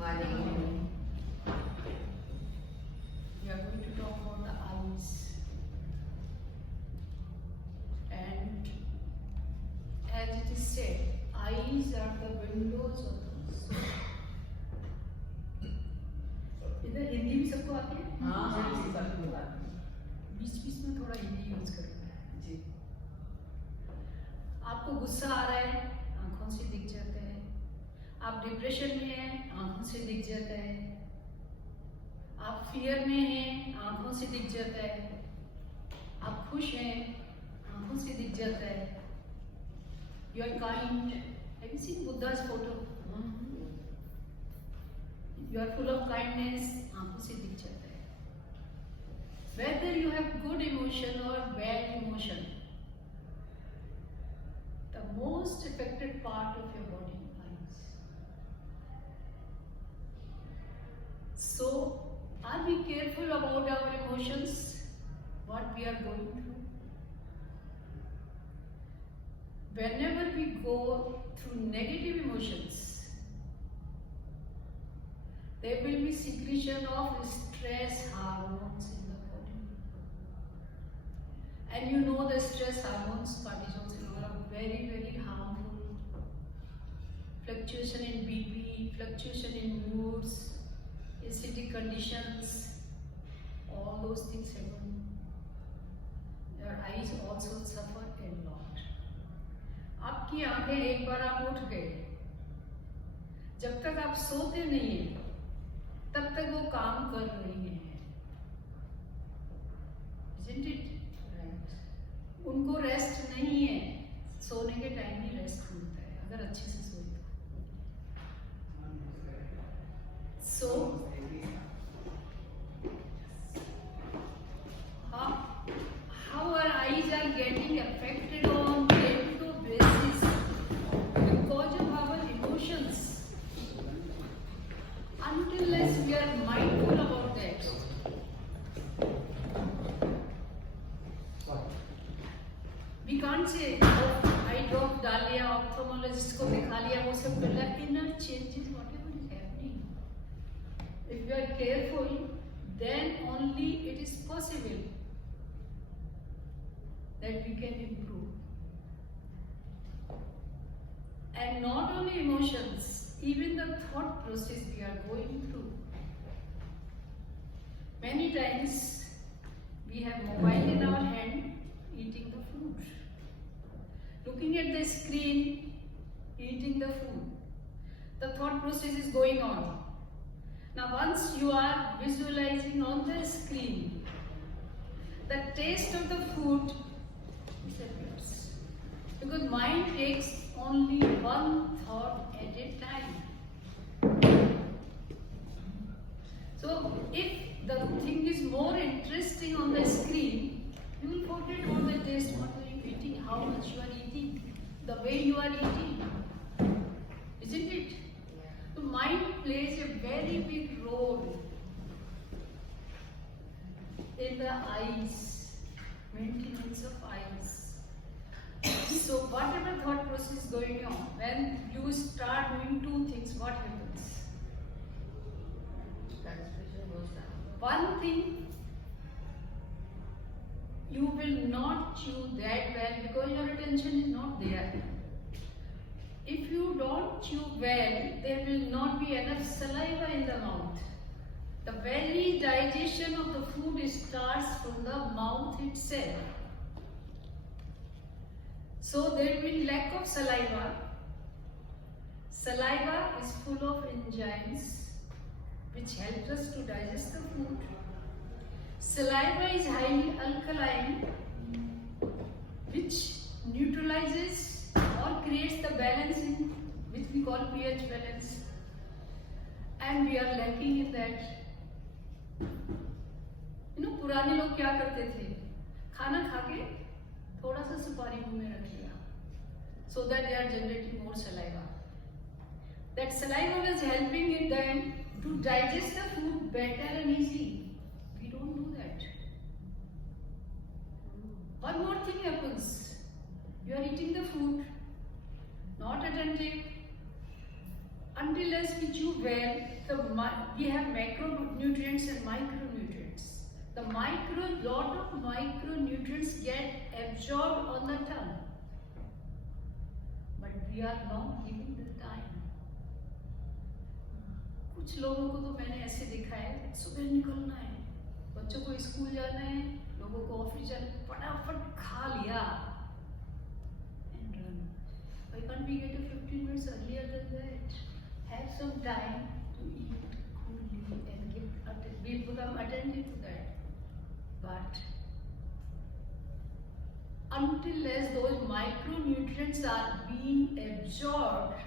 Morning. We are going to talk about the eyes. And as it is said, eyes are the windows of the soul. इधर हिंदी भी सबको आती है? हाँ, सबको आती है। बीच में थोड़ा हिंदी यूज करना है। जी। आपको गुस्सा आ रहा है, आंखों से दिख जाता है। आप डिप्रेशन में हैं, आंखों से दिख जाता है। आप फियर में हैं, आंखों से दिख जाता है। आप खुश हैं, आंखों से दिख जाता है। You are kind. Have you seen Buddha's photo? You are full of kindness, आंखों से दिख जाता है। Whether you have good emotion or bad emotion, the most affected part of your body eyes. So, are we careful about our emotions, what we are going through? Whenever we go through negative emotions, there will be secretion of stress hormones in the body. And you know the stress hormones, cortisol, are very, very harmful. Fluctuation in BP, fluctuation in moods, acidic conditions, all those things happen. Your eyes also suffer a lot. आपकी आंखें एक बार आप उठ गए, जब तक आप सोते नहीं हैं, तब तक वो काम कर रही हैं। Isn't it? Right. उनको रेस्ट नहीं है, सोने के टाइम ही रेस्ट मिलता है, अगर अच्छे से सोए तो। So, how our eyes are getting affected on day-to-day basis because of our emotions. Unless we are mindful about that. We can't say, oh, eye drop डाल लिया, ophthalmologist को दिखा लिया, वो सब कर लिया. Inner changes, whatever is happening. If you are careful, then only it is possible that we can improve. And not only emotions, even the thought process we are going through. Many times we have mobile in our hand, eating the food. Looking at the screen, eating the food. The thought process is going on. Now once you are visualizing on the screen, the taste of the food disappears. Because mind takes only one thought at a time. So if the thing is more interesting on the screen, you will forget all the taste, what are you eating, how much you are eating, the way you are eating. Isn't it? The mind plays a very big role in the eyes, maintenance of eyes. So whatever thought process is going on, when you start doing two things, what happens? One thing, you will not chew that well because your attention is not there. If you don't chew well, there will not be enough saliva in the mouth. The very digestion of the food starts from the mouth itself. So there will be lack of saliva. Saliva is full of enzymes which helps us to digest the food. Saliva is highly alkaline, which neutralizes or creates the balance in which we call pH balance. And we are lacking in that. You know, पुराने लोग क्या करते थे? खाना खा के थोड़ा सा सुपारी मुंह में रख लिया, so that they are generating more saliva. That saliva was helping them to digest the food better and easy. We don't do that. One more thing happens. You are eating the food, not attentive. Until as we chew well, we have macronutrients and micronutrients. Lot of micronutrients get absorbed on the tongue, but we are not giving the time. कुछ लोगों को तो मैंने ऐसे देखा है, सुबह निकलना है, बच्चों को स्कूल जाना है, लोगों को ऑफिस जाना है, फटाफट खा लिया and run. Why can't we get a 15 minutes earlier than that? Have some time to eat coolly and we become attentive to that. But until as those micronutrients are being absorbed,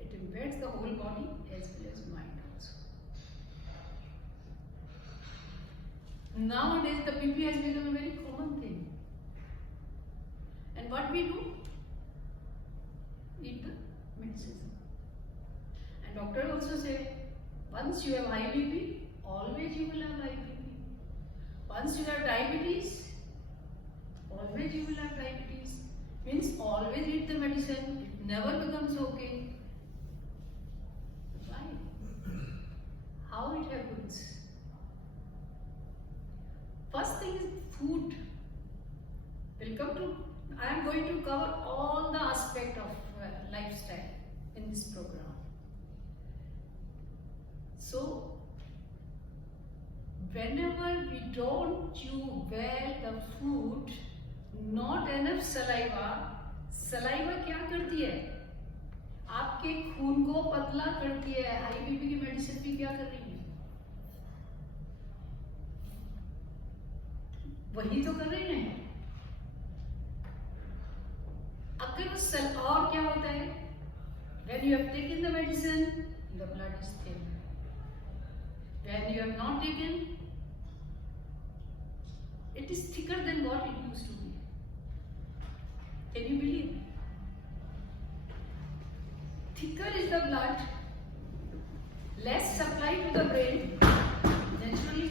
it impacts the whole body as well as mind also. Nowadays the BP has become a very common thing. And what we do? Eat the medicine. And doctor also say, once you have high BP, always you will have high BP. Once you have diabetes, always you will have diabetes. Means always eat the medicine, it never becomes okay. Why? How it happens? First thing is food. I am going to cover all the aspect of lifestyle in this program. So, whenever we don't chew well the food, not enough saliva क्या करती है? आपके खून को पतला करती है. High BP की मेडिसिन भी क्या कर रही है? वही तो कर रही है. अगर और क्या होता है? When you have taken the medicine, the blood is thin. When you have not taken, it is thicker than what it used to be. Can you believe? Thicker is the blood, less supply to the brain naturally,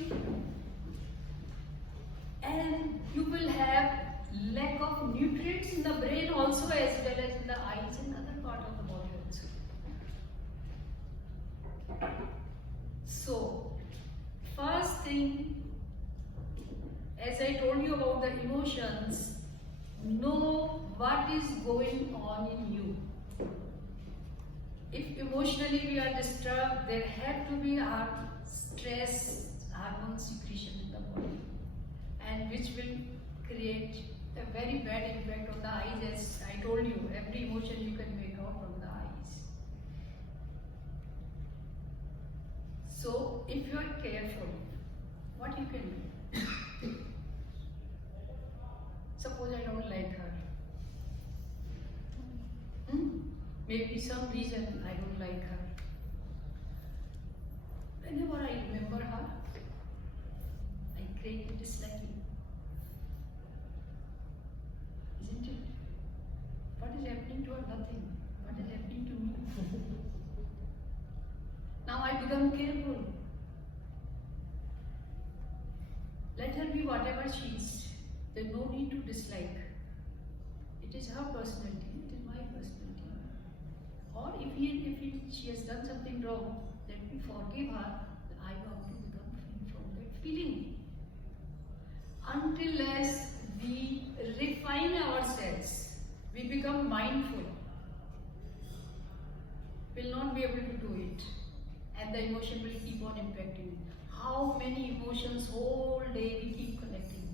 and you will have lack of nutrients in the brain also as well as in the eyes and other part of the body also. So, first thing, as I told you about the emotions, know what is going on in you. If emotionally we are disturbed, there have to be our stress hormone secretion in the body, and which will create a very bad impact on the eyes. As I told you, every emotion you can make out from the eyes. So, if you are careful, what you can do? Suppose I don't like her. Maybe some reason I don't like her. Whenever I remember her, I create a disliking. Isn't it? What is happening to her? Nothing. What is happening to me? Now I become careful. Let her be whatever she is. There is no need to dislike. It is her personality. It is my personality. Or if she has done something wrong, let me forgive her. I want to become free from that feeling. Until as we refine ourselves, we become mindful, we'll not be able to do it, and the emotion will keep on impacting. How many emotions whole day we keep collecting,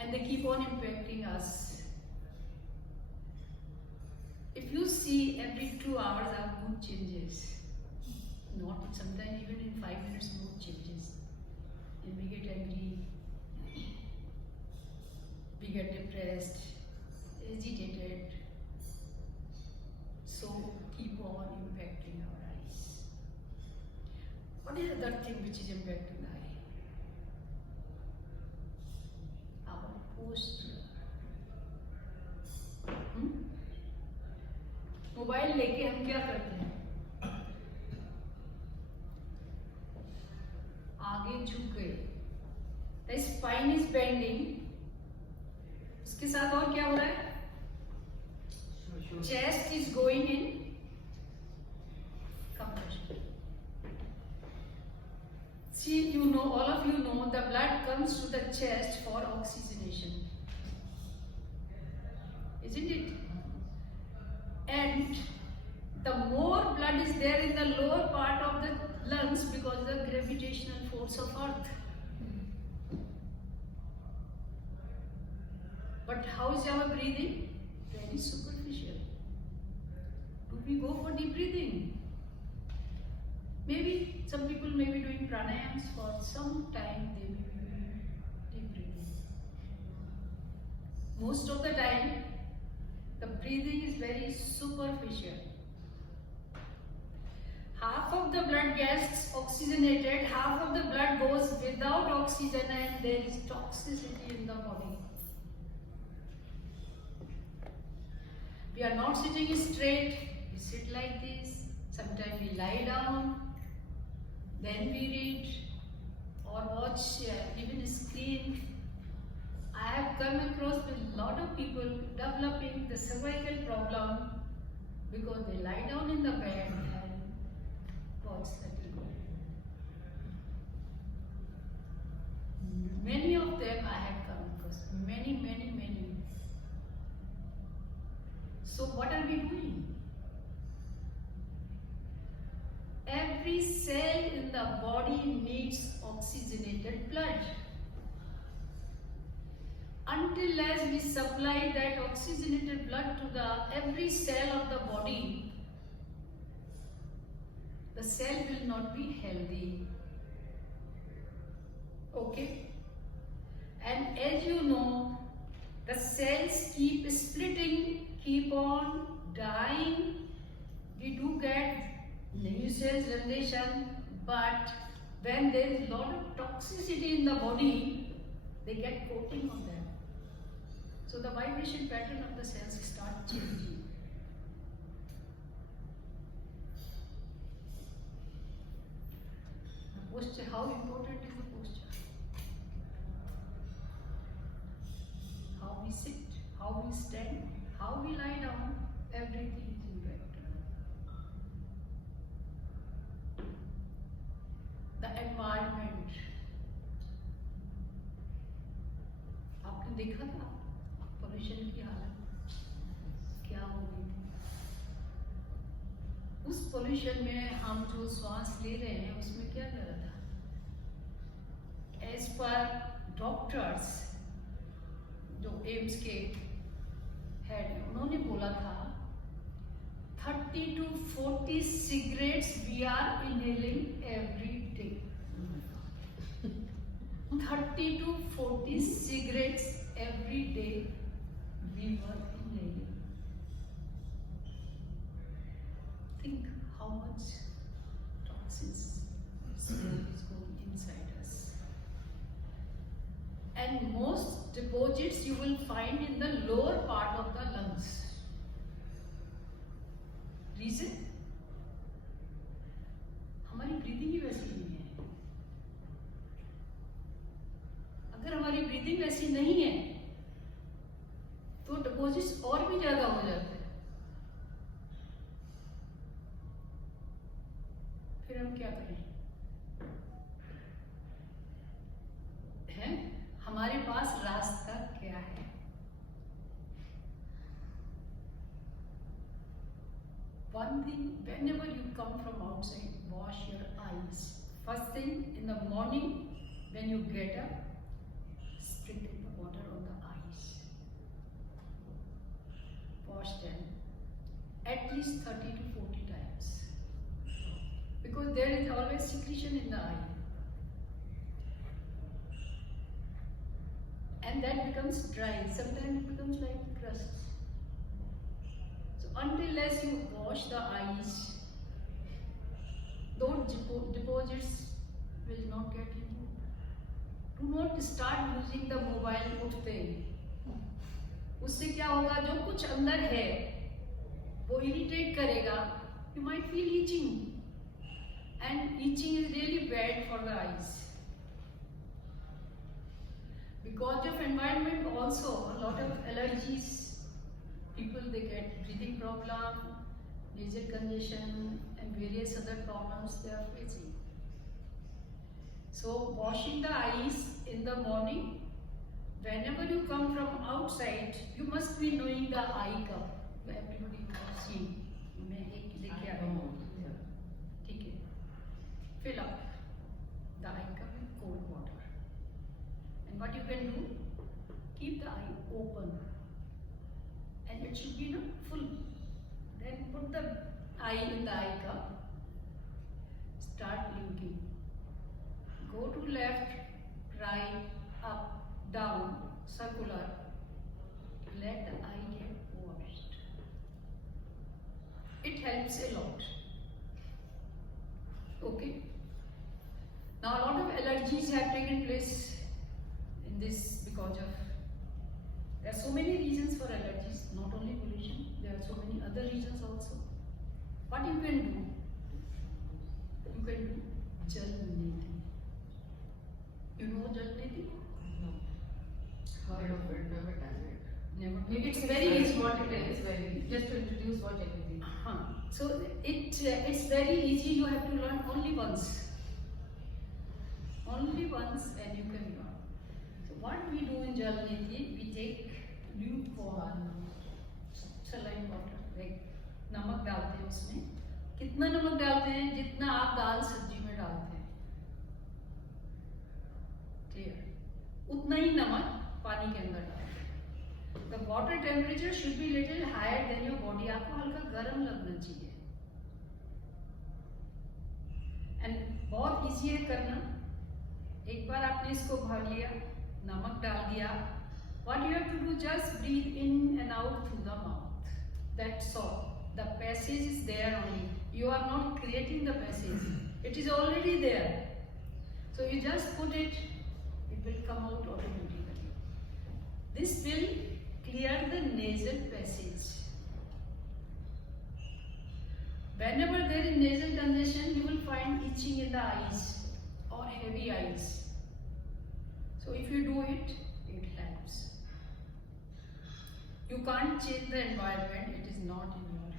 and they keep on impacting us. If you see, every 2 hours our mood changes. Not sometimes even in 5 minutes mood changes. And we get angry, we get depressed, agitated. So keep on impacting our eyes. What is the other thing which is impacting the eye? Our posture. Mobile लेके हम क्या करते हैं? आगे झुक गए. The spine is bending. उसके साथ और क्या हो रहा है? Chest is going in See, all of you know, the blood comes to the chest for oxygenation. Isn't it? And the more blood is there in the lower part of the lungs because of the gravitational force of earth. But how is our breathing? Very superficial. Do we go for deep breathing? Maybe some people may be doing pranayams for some time, they may be doing deep breathing. Most of the time, the breathing is very superficial. Half of the blood gets oxygenated, half of the blood goes without oxygen, and there is toxicity in the body. We are not sitting straight, we sit like this, sometimes we lie down, then we read or watch even a screen. I have come across with a lot of people developing the cervical problem because they lie down in the bed and watch the TV. Many of them I have come across, many. So what are we doing? Every cell in the body needs oxygenated blood. Until as we supply that oxygenated blood to every cell of the body, the cell will not be healthy. Okay? And as you know, the cells keep splitting, keep on dying. We do get new cells generation, but when there is a lot of toxicity in the body, they get coating on them. So the vibration pattern of the cells start changing. The posture, how important is the posture? How we sit, how we stand, how we lie down, everything is impacted. The environment. आपने देखा था pollution की हालत क्या हो गई थी? उस पोल्यूशन में हम जो श्वास ले रहे हैं उसमें क्या कर रहा था? एज पर डॉक्टर्स जो एम्स के हेड उन्होंने बोला था 30 to 40 cigarettes we are inhaling every day. 30 to 40 cigarettes every day we were inhaling. Think how much toxins is going inside us. And most deposits you will find in the lower part of the lungs. Reason? हमारी breathing ही वैसी नहीं है. अगर हमारी breathing वैसी नहीं है तो डिपॉजिट्स और भी ज्यादा हो जाते हैं. फिर हम क्या करें? हमारे पास रास्ता क्या है? One thing, whenever you come from outside, wash your eyes. First thing in the morning, when you get up, sprinkle the water on the eyes. Wash them at least 30 to 40 times. Because there is always secretion in the eye. And that becomes dry. Sometimes it becomes like crust. Until as you wash the eyes, those deposits will not get removed. Do not start using the mobile उठते ही. उससे क्या होगा? जो कुछ अंदर है वो irritate करेगा. You might feel itching, and itching is really bad for the eyes. Because of environment also, a lot of allergies. People, they get breathing problem, nasal congestion, and various other problems they are facing. So washing the eyes in the morning. Whenever you come from outside, you must be knowing the eye cup. Everybody have seen. मैं एक लेके आ रही हूँ. ठीक है. Fill up the eye cup with cold water. And what you can do? Keep the eye open, and it should be full. Then put the eye in the eye cup. Start blinking. Go to left, right, up, down, circular. Let the eye get washed. It helps a lot. Okay. Now a lot of allergies have taken place in this because of. There are so many reasons for allergies, not only pollution. There are so many other reasons also. What you can do? You can do Jal Neti. You know Jal Neti? No. Heard of it, never done it. Never. Maybe It's it's very very easy. what it is, very just to introduce what it is. So it's very easy. You have to learn only once. Only once, and you can learn. So what we do in Jal Neti, we take lukewarm saline water, like नमक डालते हैं उसमें. कितना नमक डालते हैं? जितना आप दाल सब्जी में डालते हैं. Clear? उतना ही नमक पानी के अंदर डालते हैं. The water temperature should be little higher than your body. आपको हल्का गर्म लगना चाहिए. And बहुत easy है करना. एक बार आपने इसको भर लिया, नमक डाल दिया. What you have to do, just breathe in and out through the mouth. That's all. The passage is there only. You are not creating the passage. It is already there. So you just put it, it will come out automatically. This will clear the nasal passage. Whenever there is nasal congestion, you will find itching in the eyes or heavy eyes. So if you do it, it helps. You can't change the environment, it is not in your hand.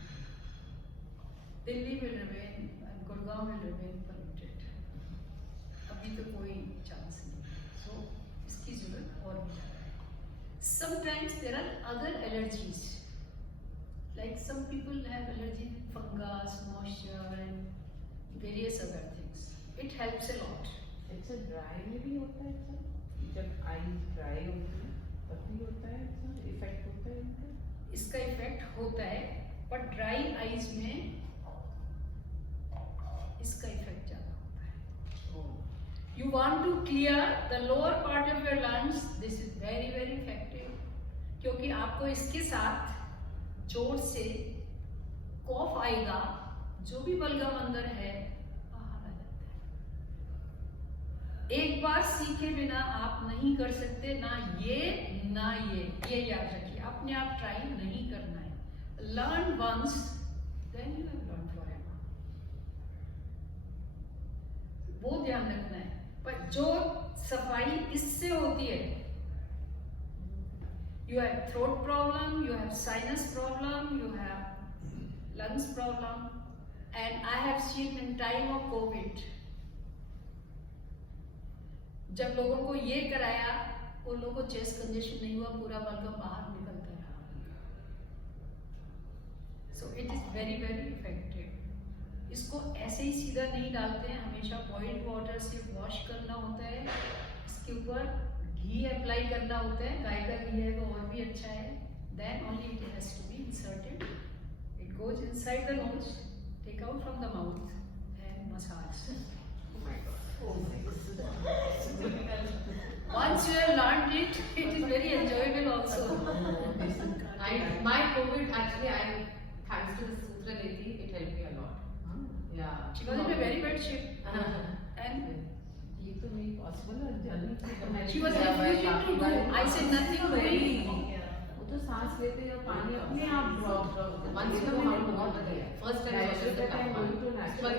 Delhi will remain and Gurgaon will remain polluted. अभी तो कोई chance नहीं. So इसकी जरूरत और भी है. Sometimes there are other allergies. Like some people have allergy with fungus, moisture, and various other things. It helps a lot. It's a dry में भी होता है सर. जब eyes dry होती है तब भी होता है सर. Effect होता है इनका. इसका इफेक्ट होता है, पर ड्राई आईज में इसका इफेक्ट ज्यादा होता है. You want to clear the lower part of your lungs. This is very very effective. क्योंकि आपको इसके साथ जोर से कॉफ आएगा, जो भी बलगम अंदर है बाहर आ जाता है. एक बार सीखे बिना आप नहीं कर सकते, ना ये याद रखिए. अपने आप ट्राई नहीं करना है. Learn once, then you have learn forever. वो ध्यान रखना है. पर जो सफाई इससे होती है, you have throat problem, you have sinus problem, you have lungs problem, and I have seen in time of COVID, जब लोगों को ये कराया, उन लोगों को चेस्ट कंजेशन नहीं हुआ, पूरा बलगम बाहर निकलता रहा. So it is very very effective. इसको ऐसे ही सीधा नहीं डालते हैं, हमेशा बॉइल्ड वाटर से वॉश करना होता है. इसके ऊपर घी अप्लाई करना होता है. गाय का घी है वो और भी अच्छा है. Then only it has to be inserted. It goes inside the nose, take out from the mouth, and massage. Oh my God. Once you have learned it, it is very enjoyable also. My COVID actually, thanks to the Sutra Neti, it helped me a lot. Yeah. She was in a very bad shape, and ये तो नहीं possible है जल्दी. she was refusing to do. I said nothing doing. वो तो सांस लेते हैं पानी अपने आप ड्रॉप वन दिन तो हम बहुत बताया. First time going to natural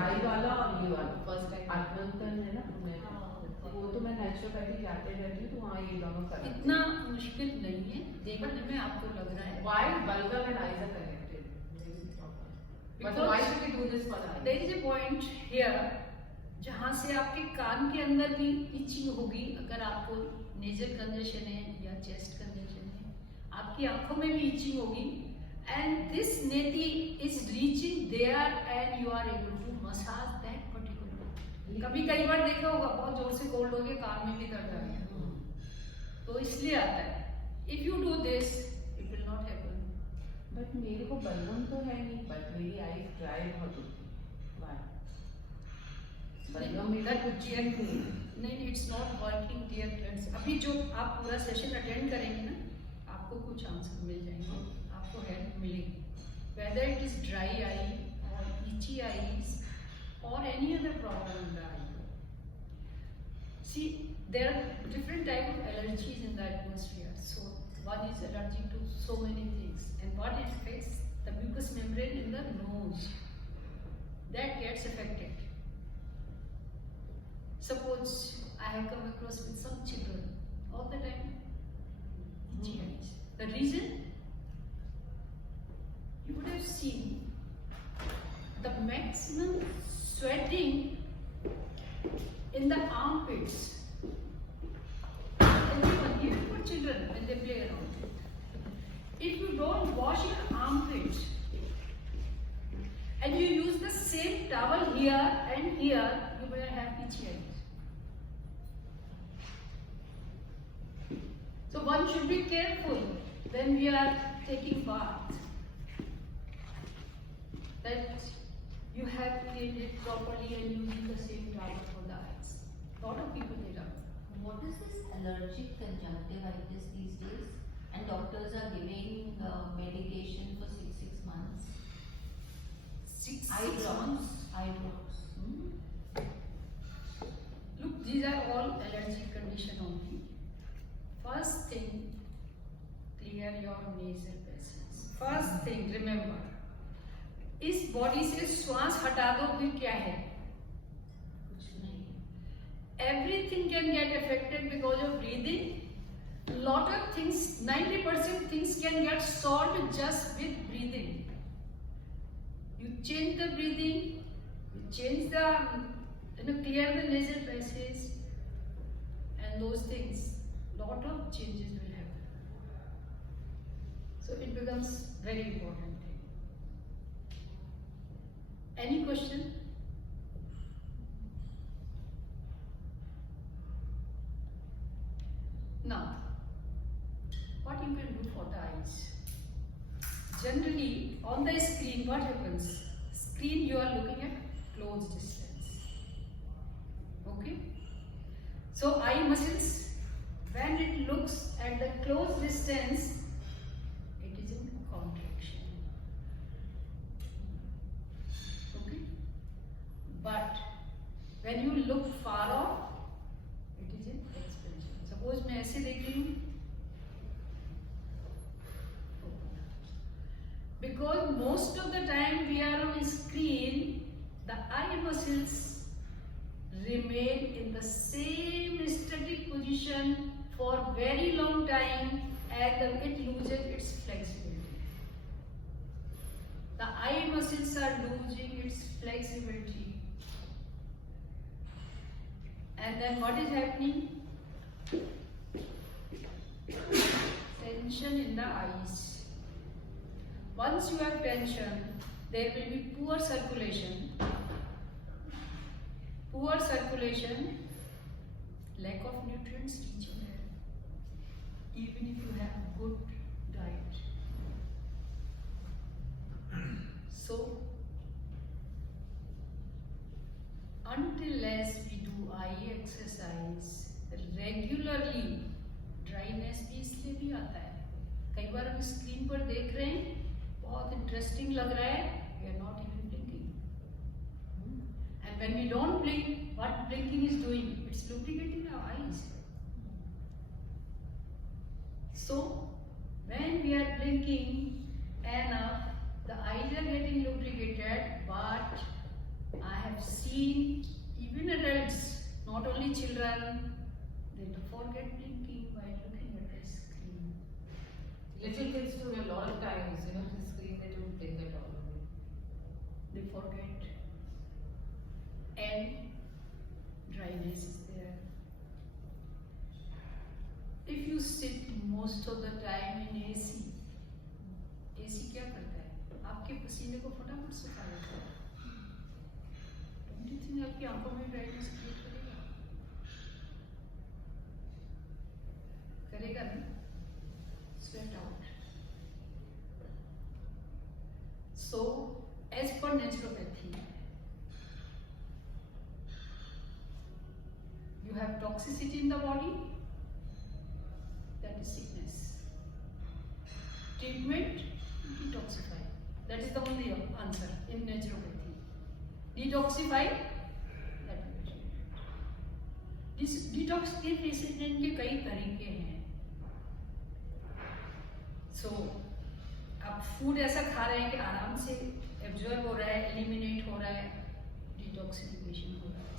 eye वाला और ये वाला फर्स्ट टाइम आत्मंथन है ना. वो तो मैं नेचुरोपैथी जाते रहती हूँ तो वहाँ ये दोनों कर. इतना मुश्किल नहीं है देखने में, आपको लग रहा है. Why bulgum and eyes are connected? But why should we do this for the eyes? There is a point here. जहाँ से आपके कान के अंदर भी इचिंग होगी अगर आपको नेजल कंजेशन है या चेस्ट कंजेशन है, आपकी आंखों में भी इचिंग होगी, and this neti is reaching there and you are able to massage that particular. कभी कई बार देखा होगा बहुत जोर से कोल्ड हो गया, कान में भी दर्द आ गया, तो इसलिए आता है। If you do this it will not happen. But मेरे को बलगम तो है नहीं, बट मेरी आई ड्राई बहुत होती है। बलगम मेरा कुछ चेक नहीं है। नहीं, it's not working dear friends. अभी जो आप पूरा सेशन अटेंड करेंगे ना, आपको कुछ आंसर मिल जाएंगे, आपको हेल्प मिलेगी, whether it is dry eye और इची आईज और any other problem in the I. See, there are different type of allergies in the atmosphere. So one is allergic to so many things, and what it affects the mucous membrane in the nose, that gets affected. Suppose I have come across with some children all the time itchy eyes. The reason, you would have seen the maximum sweating in the armpits. Everyone, even for children when they play around. If you don't wash your armpits and you use the same towel here and here, you will have itchy eyes. So one should be careful when we are taking bath, that you have cleaned it properly and using the same towel for the eyes. Lot of people they don't. What is this allergic conjunctivitis these days? And doctors are giving medication for six months. Eye drops. Eye drops. Look, these are all allergic condition only. First thing, clear your nasal passages. First thing, remember, इस body से श्वास हटा दो फिर क्या है? कुछ नहीं. Everything can get affected because of breathing. Lot of things, 90% things can get solved just with breathing. You change the breathing, you change the, clear the nasal passage, and those things, lot of changes will happen. So it becomes very important. Any question? Now, what you can do for the eyes? Generally, on the screen, what happens? Screen, you are looking at close distance. Okay? So, eye muscles, when it looks at the close distance, it is in contraction. Okay? But when you look far off, it is in expansion. Suppose मैं ऐसे देख रही हूँ, because most of the time we are on screen, the eye muscles remain in the same static position for very long time, and it loses its flexibility. The eye muscles are losing its flexibility. And then what is happening? Tension in the eyes. Once you have tension, there will be poor circulation. Poor circulation, lack of nutrients reaching there, even if you have good diet. So, until as we do eye exercise regularly, dryness भी इसलिए भी आता है. कई बार हम screen पर देख रहे हैं, बहुत इंटरेस्टिंग लग रहा है, we are not even blinking. And when we don't blink, what blinking is doing? It's lubricating our eyes. So, when we are blinking enough, the eyes are getting lubricated, but I have seen even adults, not only children, they forget blinking while looking at the screen. Little kids do a lot of times, the screen they don't blink at all. They forget. And dryness is there. If you sit most of the time in AC, AC क्या करता है? आपके पसीने को फटाफट सुखा देता है. Don't you think आपकी आंखों में ड्राइनेस क्रिएट करेगा? करेगा ना? Sweat out. So, as per naturopathy, you have toxicity in the body, that is sickness. Treatment, detoxify. That is the only answer in naturopathy. Detoxify, that will be treatment. Detoxification के कई तरीके हैं. So, आप food ऐसा खा रहे हैं कि आराम से एब्जॉर्ब हो रहा है, एलिमिनेट हो रहा है, डिटॉक्सिफिकेशन हो रहा है.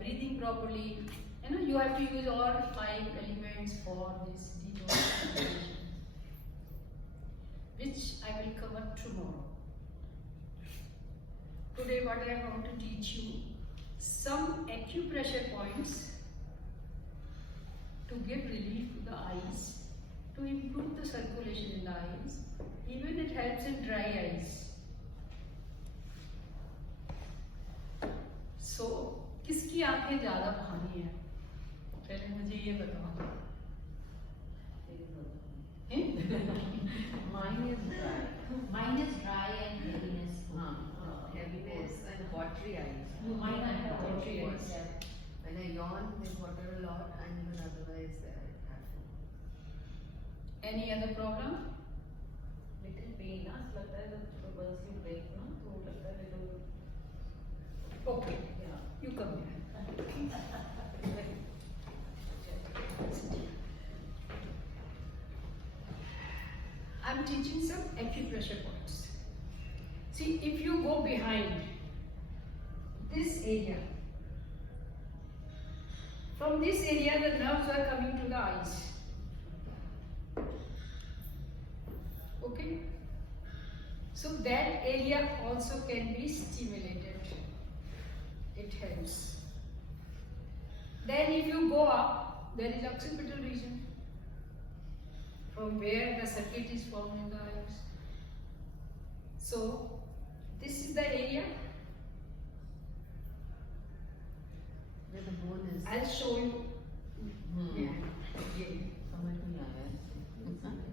Breathing properly, you have to use all 5 elements for this detoxification, which I will cover tomorrow. Today what I am going to teach you, some acupressure points to give relief to the eyes, to improve the circulation in the eyes, even it helps in dry eyes. So, किसकी आंखें ज्यादा भारी हैं? पहले मुझे ये बताओ. Mine is dry and heaviness. Heaviness and watery eyes. Mine are watery eyes. When I yawn, they water a lot, and even otherwise, I have to. Any other problem? Little pain, ना लगता है जब once you break ना तो लगता है little. Okay, Yeah. you come here. I'm teaching some acupressure points. See, if you go behind this area, from this area the nerves are coming to the eyes. Okay? So that area also can be stimulated. It helps. Then if you go up, there is occipital region, from where the circuit is formed in the eyes. So, this is the area. Where the bone is. I'll show you. Yeah. समझ नहीं आया.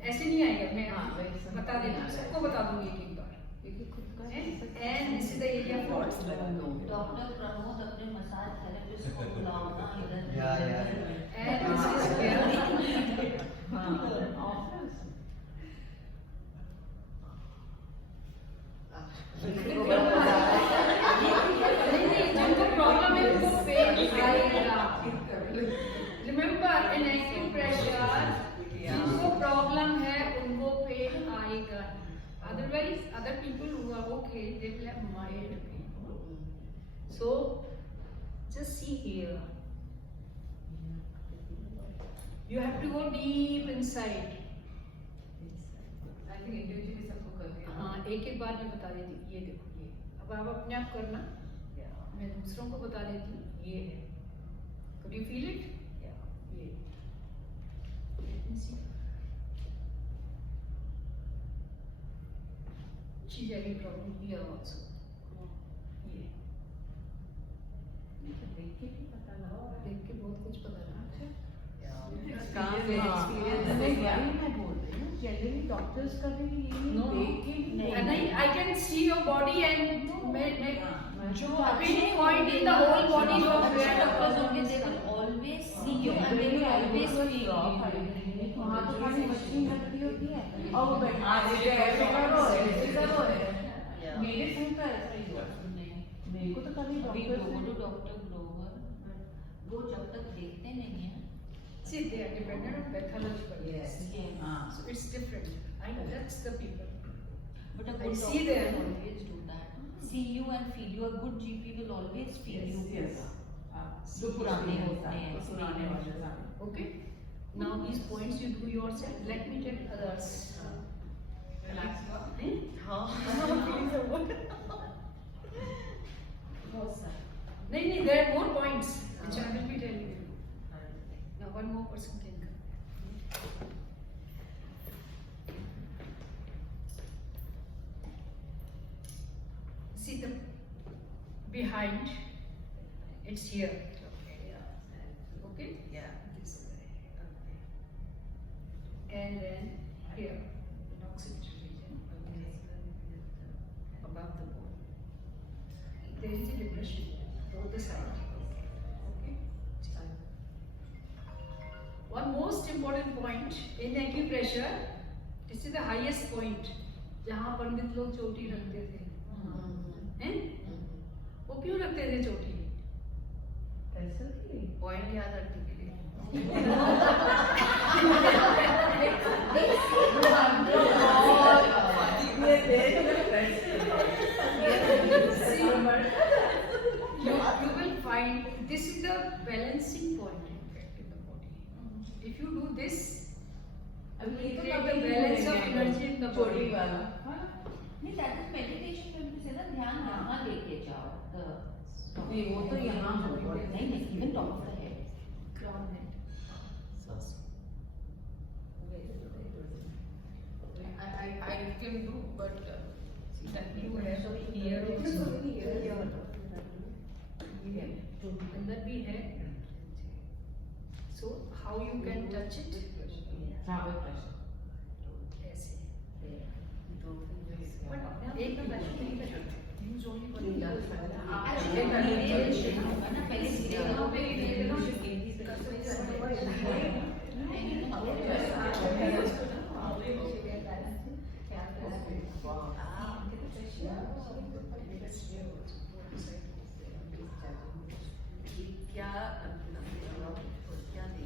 ऐसे नहीं आएगा, मैं हाँ, वैसे समझ बता देती हूँ, नहीं आ रहा है. सबको बता दूंगी एक बार. क्योंकि खुद का. And this is the area for Dr. Pramod अपने मसाज थेरेपिस्ट को बुलाओ ना इधर. and this is where Office. जिनको प्रॉब्लम है उनको पेन आएगा. Remember, in acupressure, जिनको प्रॉब्लम है उनको पेन आएगा. Otherwise, other people who are okay, they will have mild pain. So, just see here. You have to go deep inside. I think individually सबको करके. हाँ, एक एक बार मैं बता देती हूँ. ये देखो, ये. अब आप अपने आप करना. मैं दूसरों को बता देती हूँ. ये है. Could you feel it? ये. Let me see. She's having problem here also. ये. देख के भी पता लगा. देख के बहुत कुछ पता लगा. जनरली डॉक्टर्स का भी देख के नहीं, I can see your body and मैं जो opinion point in the whole body of where Doctors the only, they will always see you and they will always feel you. वहाँ तो खाली मशीन रखी होती है और वो बैठा ऐसे करो मेरे फोन का ऐसा ही हुआ. मेरे को तो कभी We doctor go to Dr. Glover. वो जब तक देखते नहीं हैं. see they are dependent on pathology. Yes. So it's different. I touch the people. But a I good see doctor them. will always do that. See you and feel you. A good GP will always feel you. जो पुराने होते हैं. पुराने वाले. Okay. Now these points you do yourself. Let me tell others. Relax. हाँ. बहुत सारे. नहीं see the behind, it's here. Okay? Yeah. This way. Okay. And then here, the occipital region. Above the bone. There is a depression both the sides. Okay? One most important point in acupressure, this is the highest point, जहाँ पंडित लोग चोटी रखते थे, हैं? वो क्यों रखते थे चोटी? पॉइंट याद रखने के लिए You will find this is the balancing point in fact in the body. If you do this, you will create the balance of energy in the body. नहीं, that is meditation when you say ना ध्यान यहाँ लेके जाओ. नहीं, वो तो यहाँ होगा. नहीं, even top of the head. Crown head. I can do, but That you have here also. अंदर भी है. So how you can touch it? ऐसे. But एक का pressure नहीं करना. Use only one.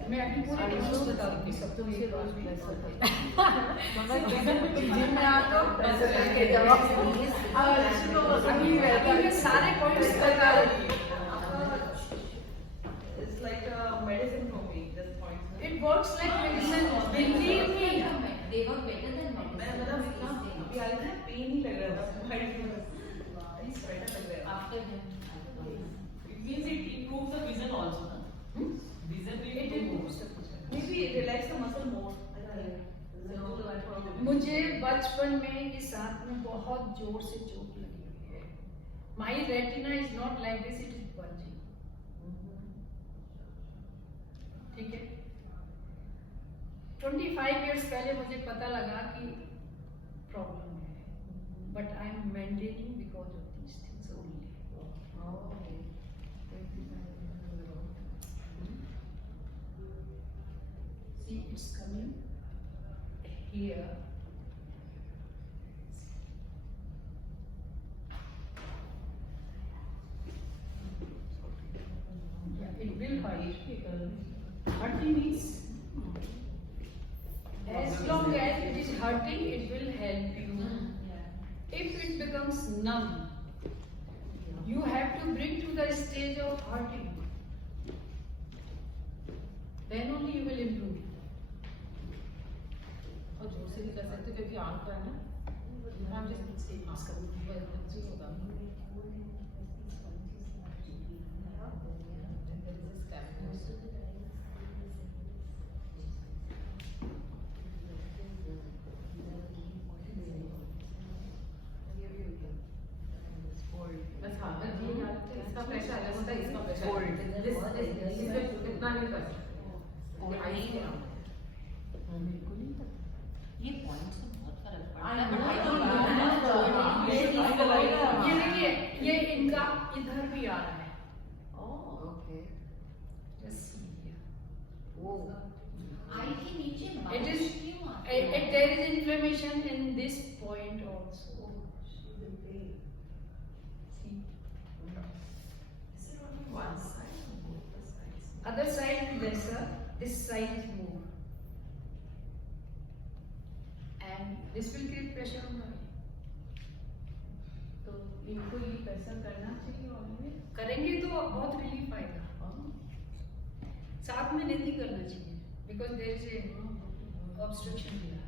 मैं अभी पूरे प्रोसेस बता दूंगी सब तो ये रोज भी ऐसा होता है मैं सारे पॉइंट्स बता रही हूँ. It's like a medicine for me. This point. It works like medicine. Believe me. They work better than medicine. अभी आई ना पेन ही लग रहा था. स्वेटर लग रहा है. After him. It means it improves the vision also. Vision It improves the vision. Maybe it relax the muscle more. मुझे बचपन में इस हाथ में बहुत जोर से चोट लगी हुई है. My retina is not like this, it is bulging. ठीक है. 25 years पहले मुझे पता लगा कि प्रॉब्लम है, but I am maintaining because of these things only. See, it's coming here. Yeah, it will hurt. Hurting means as long as it is hurting, it will help you. If it becomes numb, you have to bring to the stage of hurting. Then only you will improve. और जोर से भी कर सकते क्योंकि आंख का है ना. हम जस्ट से मास्क होगा. बस हाँ, इसका प्रेशर अलग होता है, इसका प्रेशर इतना नहीं कर सकते. ये पॉइंट से बहुत फर्क पड़ता I है. ये देखिए, ये इनका इधर भी आ रहा है. Okay. Just see here. आई के नीचे It is. क्यों आता है? There is inflammation in this point also. See. One side or both the sides? Other side is lesser. This side is more. And this will create pressure on the eye. तो इनको ये pressure करना चाहिए always. करेंगे तो बहुत relief आएगा. साथ में नहीं करना चाहिए because there is a obstruction here.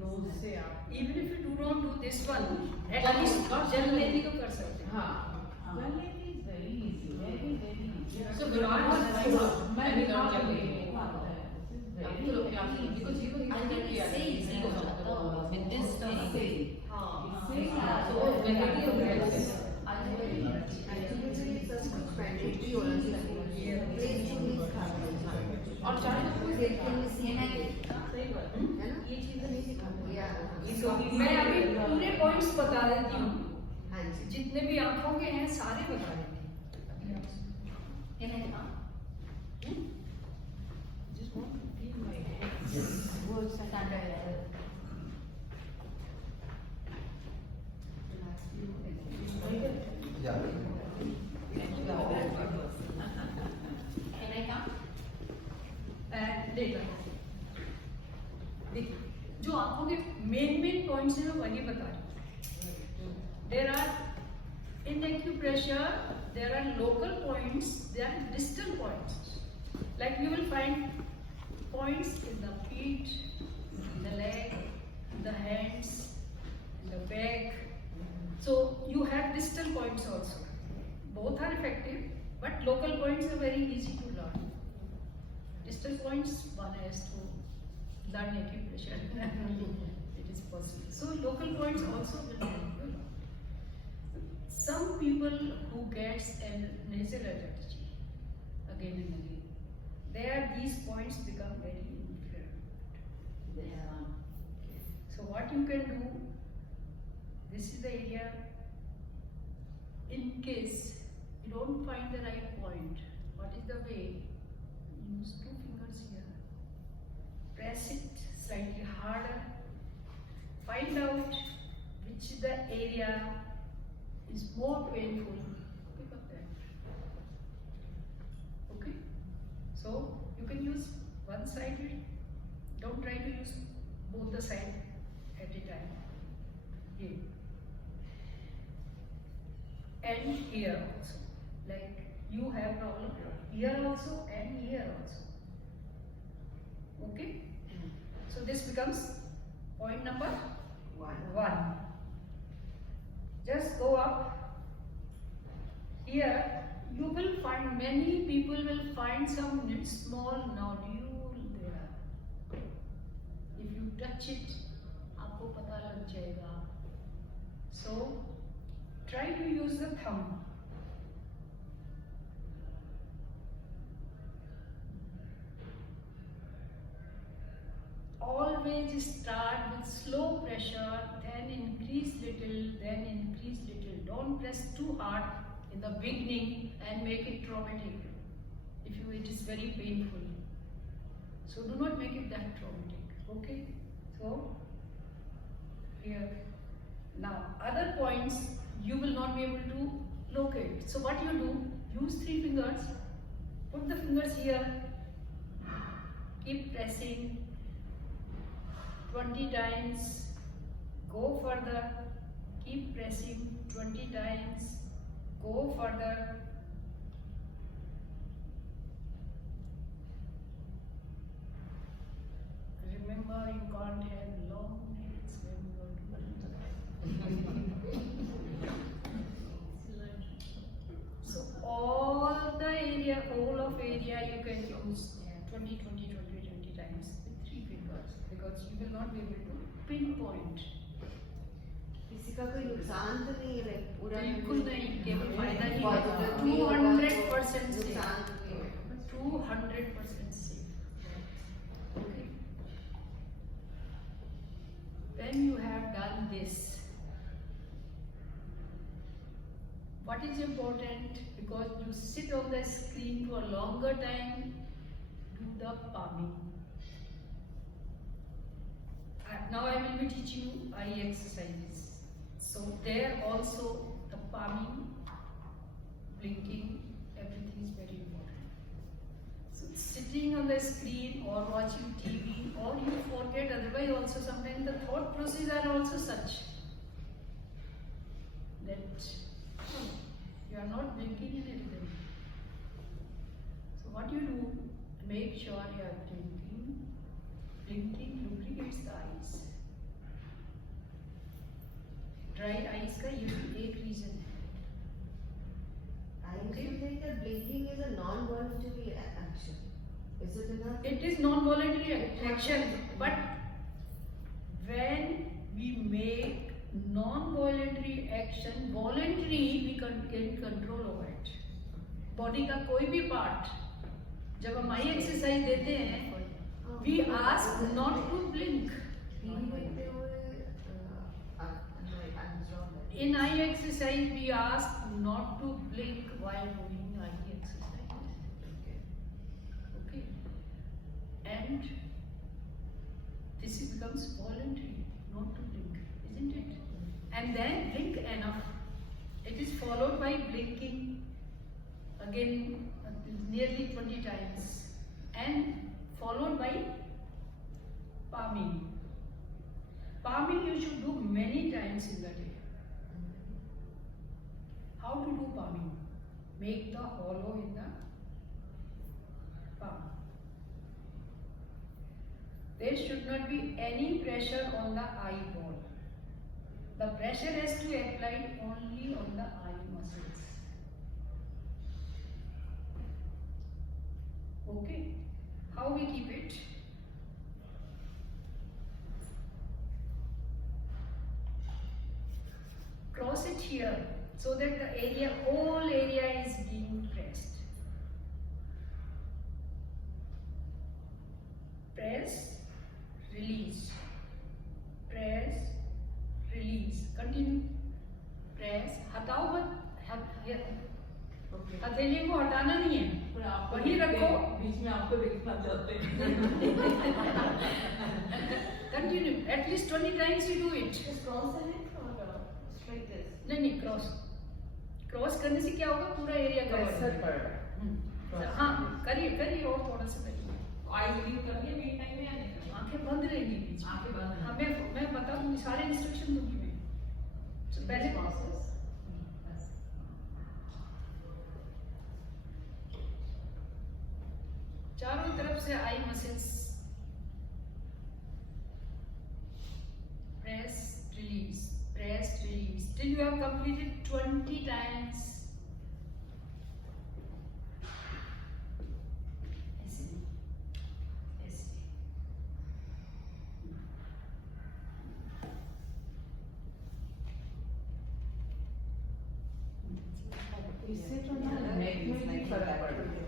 Nose से आप. Even if you do not do this one, at least जल लेनी तो कर सकते हैं. हाँ. Well, it is very easy. Very easy. So Virat was मैं विराट कर रही हूँ. I think इससे easy हो जाता होगा with this thing. हाँ. इससे हाँ. तो Humidity of the Yes. और चाहे तो सही बात है। ये चीजें नहीं सिखाते। So, मैं अभी पूरे पॉइंट्स बता देती हूँ, जितने भी आंखों के हैं सारे बता देती हूँ। Can I come? just want to feel my hands. वो stand up. Can I come? देखो जो आंखों के मेन पॉइंट्स हैं मैं वही बता रही हूँ। There are in acupressure there are local points, there are distal points, like you will find points in the feet, in the leg, in the hands, in the back. So you have distal points also. Both are effective, but local points are very easy to learn. Distal points, one has to learn acupressure. It is possible. So local points also will help you. Some people who gets a nasal allergy again and again, there these points become very inflamed. So what you can do, this is the area, in case you don't find the right point, what is the way? Use 2 fingers here, press it slightly harder, find out which the area is more painful, pick up that. Okay? So you can use one side, don't try to use both the sides at a time. Here. And here also. Like you have problem here also and here also. Okay? So this becomes point number 1. Just go up. Here you will find, many people will find some small nodule there. If you touch it, आपको पता लग जाएगा. So try to use the thumb. Always start with slow pressure, then increase little, then increase little. Don't press too hard in the beginning and make it traumatic. It is very painful. So do not make it that traumatic. Okay? So here. Now other points you will not be able to locate. So what you do, use 3 fingers, put the fingers here, keep pressing 20 times, go further, keep pressing 20 times, go further. Remember, you can't have long nails when you are doing So all the area, whole of area you can use 20 times with 3 fingers, because you will not be able to pinpoint. किसी का कोई नुकसान तो नहीं है पूरा बिल्कुल नहीं, केवल फायदा ही बहुत है। जरूरी है, 200% नुकसान safe. नहीं है। 200% safe. Okay. When you have done this, what is important, because you sit on the screen for a longer time, do the palming. Now I will be teaching you eye exercises. So there also the palming, blinking, everything is very important. So sitting on the screen or watching TV, or you forget, otherwise also sometimes the thought processes are also such that you are not blinking in anything. So what you do, make sure you are blinking. Blinking lubricates the eyes. Dry eyes का ये भी एक reason है. I used to think that blinking is a non-voluntary action. Is it enough? It is non-voluntary action, but when we make non-voluntary action, voluntary we can gain control over it. Body का कोई भी part जब हम आई exercise देते हैं, we ask not to blink. In eye exercise, we ask not to blink while doing eye exercise. Okay. And this becomes voluntary, not to blink, isn't it? And then blink enough. It is followed by blinking again nearly 20 times, and followed by palming. Palming you should do many times in the day. How to do palming? Make the hollow in the palm. There should not be any pressure on the eyeball. The pressure has to be applied only on the eye muscles. Okay? How we keep it? Cross it here so that the area, whole area is being pressed. Press, release. Press, release. Continue. Press. हटाओ मत. हथेली को हटाना नहीं है, वही रखो. बीच में आपको देखना चाहते हैं. Continue. At least 20 times you do it. Cross है और स्ट्रेट दिस. नहीं क्रॉस. क्रॉस करने से क्या होगा? पूरा एरिया प्रेशर कवर. पड़. हाँ करिए और थोड़ा सा करिए. आई रिलीव करनी है मीन टाइम में या नहीं? आंखें बंद रहेंगी बीच में. आंखें बंद. हाँ मैं बता दूंगी, सारे इंस्ट्रक्शन दूंगी मैं. So, पहले प्रोसेस. चारों तरफ से eye muscles. Press, release, press, release till you have completed 20 times. इससे तो ना नेक में भी फर्क पड़ रहा है.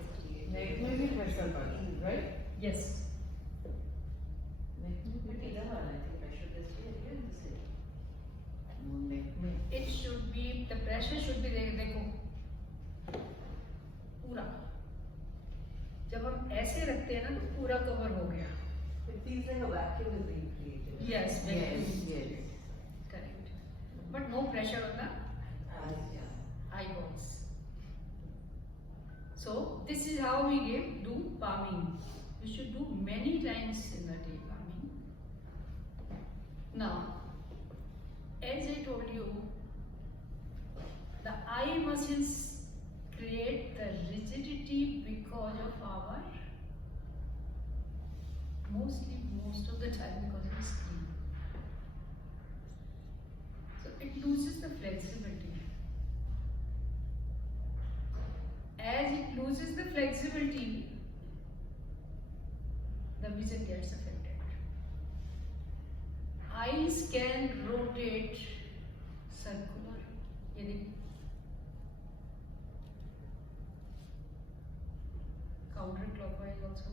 नेक में भी प्रेशर पड़ रहा है, राइट? Yes. नेक में भी इधर आ रहा है प्रेशर दिस है. नेक में. It should be, the pressure should be there. देखो पूरा. जब हम ऐसे रखते हैं ना तो पूरा कवर हो गया. It is like a vacuum is being created. Yes, yes. Correct. But no pressure on the eyeballs. So this is how we do palming. We should do many times in the day palming. Now, as I told you, the eye muscles create the rigidity because of our, most of the time because of the skin. So it loses the flexibility. As it loses the flexibility, the vision gets affected. Eyes can rotate circular. ये देखिए. Counterclockwise also.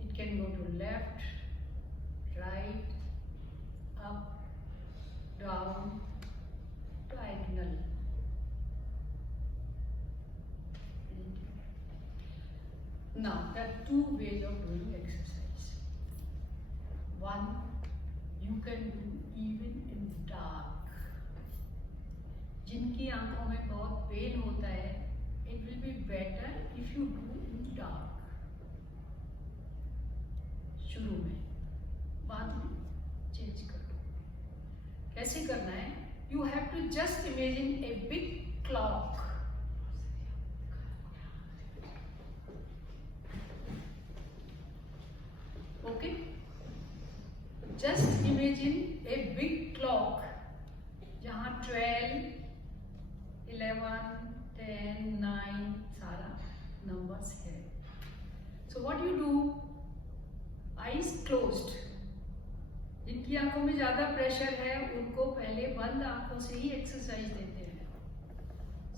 It can go to left, right, up, down, diagonal. Now, there are two ways of doing exercise. One, you can do even in dark. जिनकी आंखों में बहुत pen होता है, it will be better if you do in dark. शुरू में, बाद में चेंज करो. कैसे करना है? You have to just imagine a big clock. Okay? Just imagine a big clock जहाँ 12, 11, 10, 9 सारा numbers है. So what you do? Eyes closed. जिनकी आंखों में में ज्यादा प्रेशर है उनको पहले बंद आंखों से ही एक्सरसाइज देते हैं.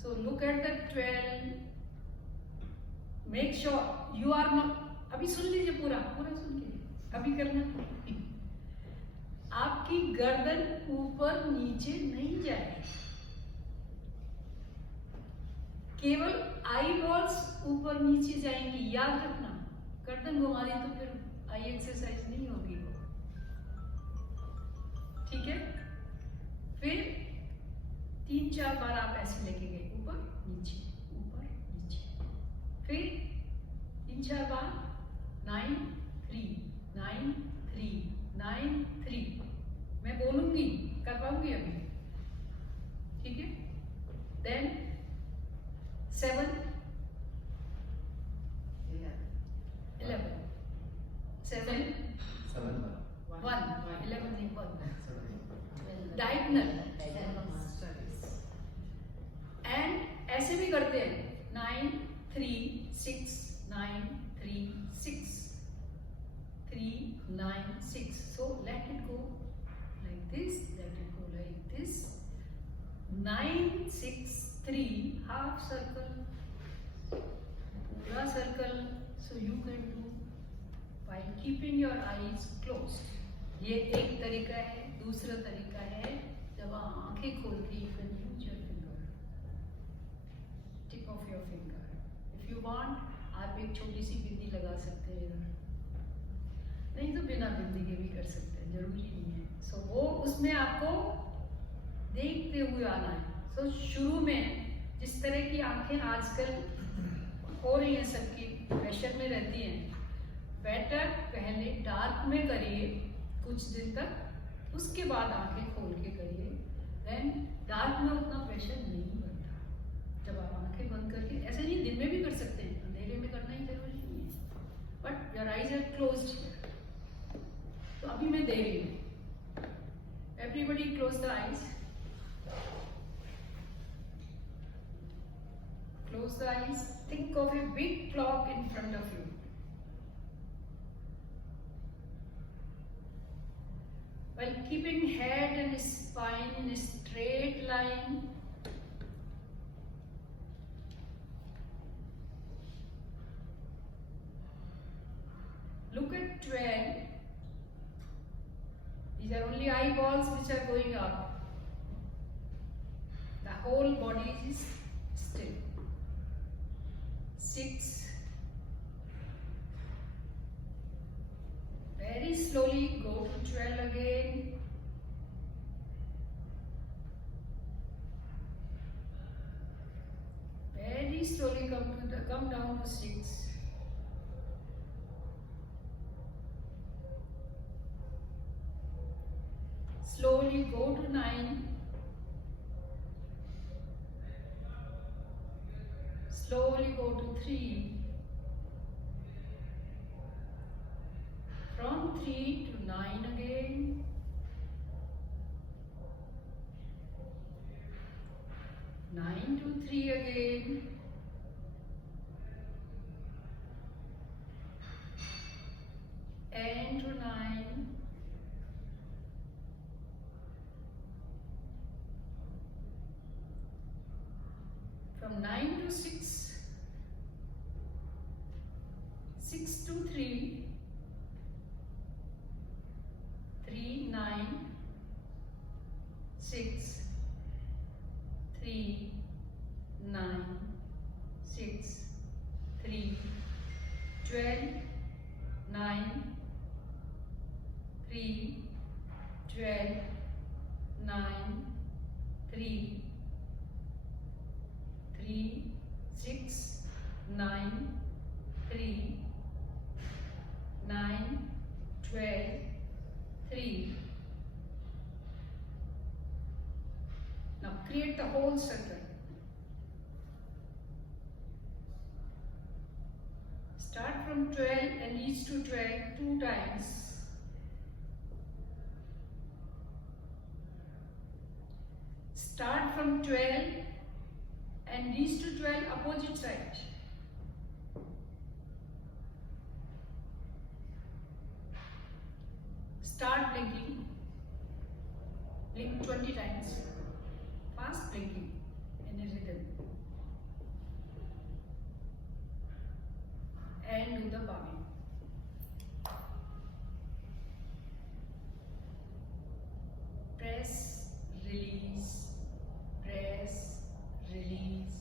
So look at the 12. Make sure you are not. अभी सुन लीजिए, पूरा पूरा सुन लीजिए, अभी करना. आपकी गर्दन ऊपर नीचे नहीं जाए, केवल आई बॉल्स ऊपर नीचे जाएंगी. याद रखना, गर्दन घुमा दी तो फिर आई एक्सरसाइज नहीं होगी वो. ठीक है. फिर 3-4 बार आप ऐसे लेके गए, ऊपर नीचे ऊपर नीचे. फिर 3-4 बार 9 3 9 3 9 3. मैं बोलूंगी, कर पाऊंगी अभी. ठीक है. देन 7 11 7 1 11 नहीं 1. डायगोनल. एंड ऐसे भी करते हैं 9 3 6 9 3 6 3 9 6. So let it go like this, let it go like this. 9 6 3 half circle, पूरा circle. So you can do while keeping your eyes closed. ये एक तरीका है. दूसरा तरीका है जब आप आंखें खोल के you can use your finger, tip of your finger. If you want, आप एक छोटी सी बिंदी लगा सकते हैं इधर, नहीं तो बिना बिंदी के भी कर सकते हैं, जरूरी नहीं है. सो वो उसमें आपको देखते हुए आना है. सो शुरू में जिस तरह की आंखें आजकल हो रही हैं, सबकी प्रेशर में रहती हैं, बेटर पहले डार्क में करिए कुछ दिन तक, उसके बाद आंखें खोल के करिए. देन डार्क में उतना प्रेशर नहीं बनता. जब आप आंखें बंद करके, ऐसे नहीं, दिन में भी कर सकते हैं, अंधेरे में करना ही जरूरी नहीं है, but your eyes are closed. तो अभी मैं दे रही हूँ. Everybody close the eyes. Close the eyes. Think of a big clock in front of you. While keeping head and spine in a straight line. Look at 12. These are only eyeballs which are going up. The whole body is still. 6. Very slowly go to 12 again. Very slowly come down to 6. Slowly go to 9. Slowly go to 3. From 3 to 9 again. Nine to 3 again. And to 9. From 9 to 6. 6 to 3. 3, 9, 6, 3, 9, 6, 3, 12, 9, 3, 12, 9, 3, 3, 6, 9, 3, 9, 12, 3. Now create the whole circle. Start from 12 and reach to 12 2 times. Start from 12 and reach to 12 opposite side. Start blinking. 20 times. Fast blinking in a rhythm. And do the palming. Press, release, press, release,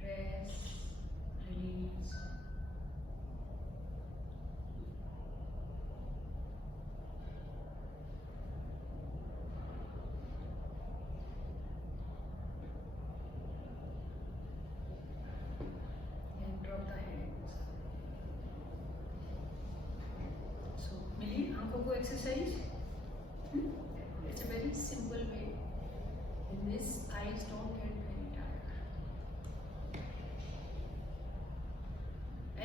press, release. And drop the hands. So, मिली आंखों को exercise? It's a very simple way. In this, eyes don't get very tired.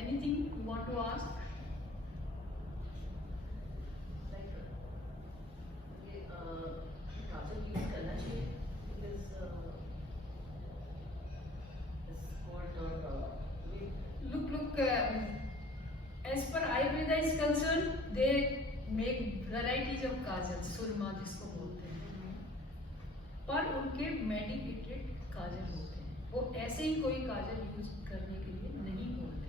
Anything you want to ask? Like, ये काजल use करना चाहिए because this court or Look, as per Ayurveda is concerned, they make varieties of kajal, surma जिसको बोलते हैं, पर उनके medicated काजल होते हैं. वो ऐसे ही कोई काजल यूज करने के लिए नहीं बोलते.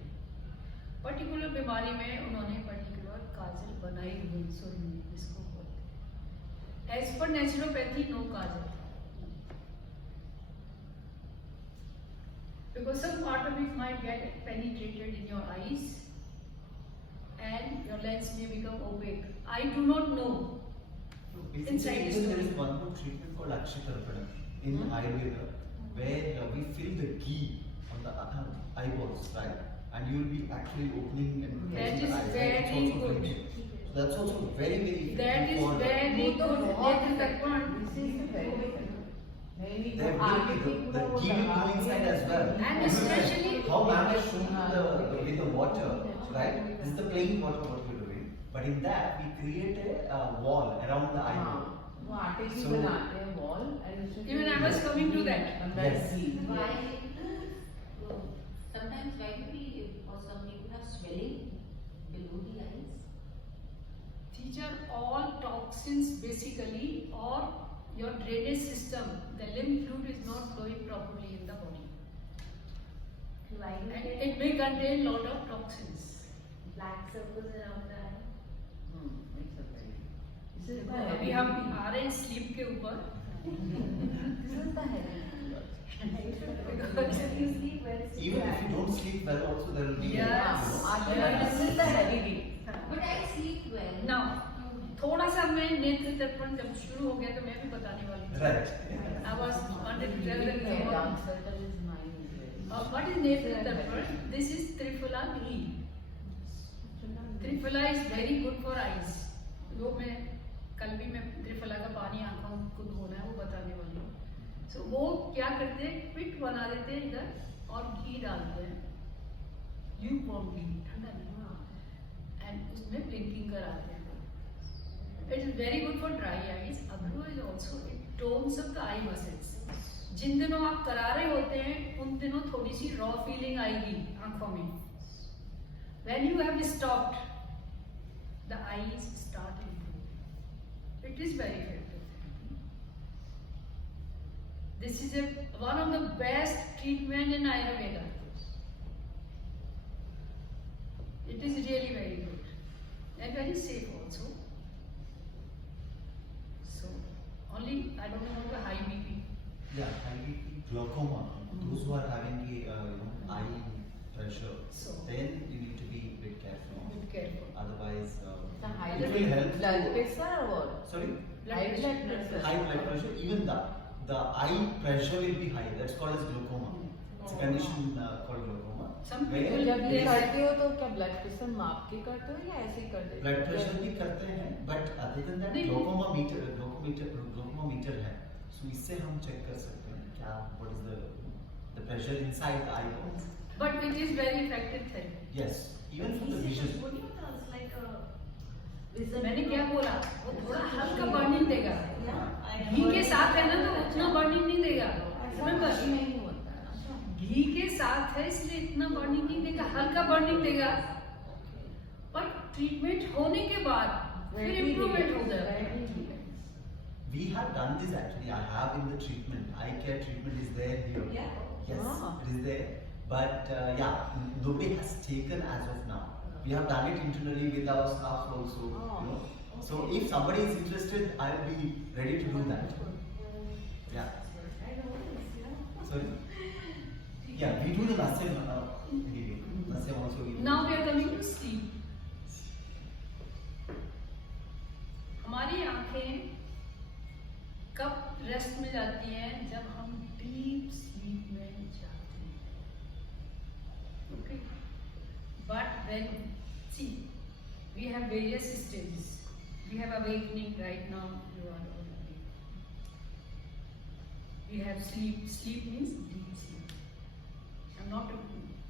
पर्टिकुलर बीमारी में उन्होंने पर्टिकुलर काजल बनाई हुई सुरमई जिसको बोलते हैं. As per naturopathy no kajal, because some part of it might get penetrated in your eyes and your lens may become opaque. I do not know. Basically, Inside is even there is story. one more treatment called Akshatarpanam in Ayurveda, where we fill the ghee on the eyeballs, right? And you will be actually opening and That closing is the eyes. very It's also good. blinking. So that's also very, very That effective is for very good. Netra Tarpan. this is the very when we go there will be the ghee will go inside as well. And especially How man has shown with the water, right? This is the plain water what we're doing. But in that, we create a wall around the eyeball. वो आटे की So- बनाते हैं wall and उसमें Even I was coming to that. अंदर Yes. Ghee. Why sometimes why do we or some people have swelling below the eyes? these are all toxins basically, or your drainage system, the lymph fluid is not flowing properly in the body. Why do And we it may contain lot of toxins. black circles around the eye? It's a very. This is the अभी हम आ रहे हैं sleep के ऊपर. This is the head. Because you sleep well. Even if you don't sleep well, also there will be. Yes. This is the heavy day. But I sleep well. now थोड़ा सा मैं नेत्र दर्पण जब शुरू हो गया तो मैं भी बताने वाली थी. Right. I was wanted to tell them Yeah, about dark circle is mine is very. what is Netra Darpan? This is Triphala ghee. Triphala is very good for eyes. वो मैं कल भी मैं त्रिफला का पानी आंखों को धोना है वो बताने वाली हूँ. So वो क्या करते हैं, पिट बना देते हैं इधर और घी डालते हैं, ल्यूकवार्म घी, ठंडा नहीं, and उसमें ब्लिंकिंग कराते हैं. It is very good for dry eyes. Otherwise also it tones up the eye muscles. जिन दिनों आप करा रहे होते हैं उन दिनों थोड़ी सी रॉ फीलिंग आएगी आंखों में. When you have stopped, the eyes start improving. It is very effective. This is one of the best treatment in Ayurveda. It is really very good and very safe also. So only I don't know about the high BP. Yeah, high BP, glaucoma. Those who are having eye pressure, So then you need to be a bit careful. be careful. Otherwise, The high it will help. blood pressure or what? Sorry, High blood pressure. high blood pressure. Even the eye pressure will be high. That's called as glaucoma. It's a condition called glaucoma. Some where people जब ये Yes. करते हो तो क्या blood pressure माप के करते हो या ऐसे ही करते हो? ब्लड प्रेशर भी करते हैं, बट अदर देन दैट नहीं। ग्लूकोमा मीटर है. सो इससे हम चेक कर सकते हैं क्या what is the pressure inside the I. But it is very effective therapy. Yes, even for the vision. मैंने क्या बोला, वो थोड़ा हल्का बर्निंग देगा. घी के साथ है ना तो उतना बर्निंग नहीं देगा. Remember, नहीं होता है. घी के साथ है इसलिए इतना बर्निंग नहीं देगा, हल्का बर्निंग देगा. पर ट्रीटमेंट होने के बाद फिर इम्प्रूवमेंट हो जाएगा. We have done this actually. I have in the treatment. Eye care treatment is there here. Yeah. Yes, Ah. it is there. But yeah, nobody has taken as of now. We have done it internally with our staff also. Oh. You know. So if somebody is interested, I'll be ready to do that. Yeah. I know this, yeah. Sorry. Yeah, we do the Nassim anyway. Nassim also we do. Now we are coming to sleep. हमारी आंखें कब rest में जाती हैं? जब हम deep sleep में जाते हैं. Okay. But when see, we have various stages. We have awakening right now. You are all awake. We have sleep. Sleep means deep sleep. I'm not.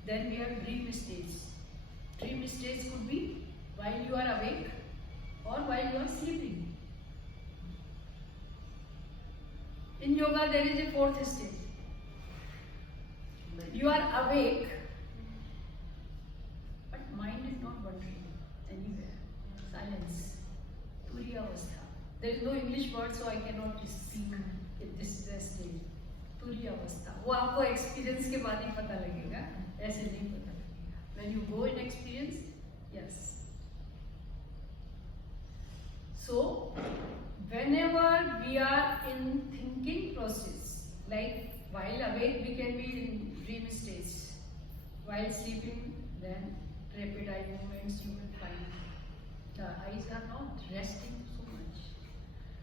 Then we have dream stage. Dream stage could be while you are awake or while you are sleeping. In yoga, there is a fourth stage. You are awake, but mind is not wandering anywhere. Silence. Turiya Avastha. There is no English word, so I cannot speak if this is a stage. Turiya Avastha. वो आपको experience के बाद ही पता लगेगा. ऐसे नहीं पता लगेगा. When you go in experience, yes. So, whenever we are in thinking process, like while awake we can be in dream stage, while sleeping then rapid eye movements you will find. The eyes are not resting so much.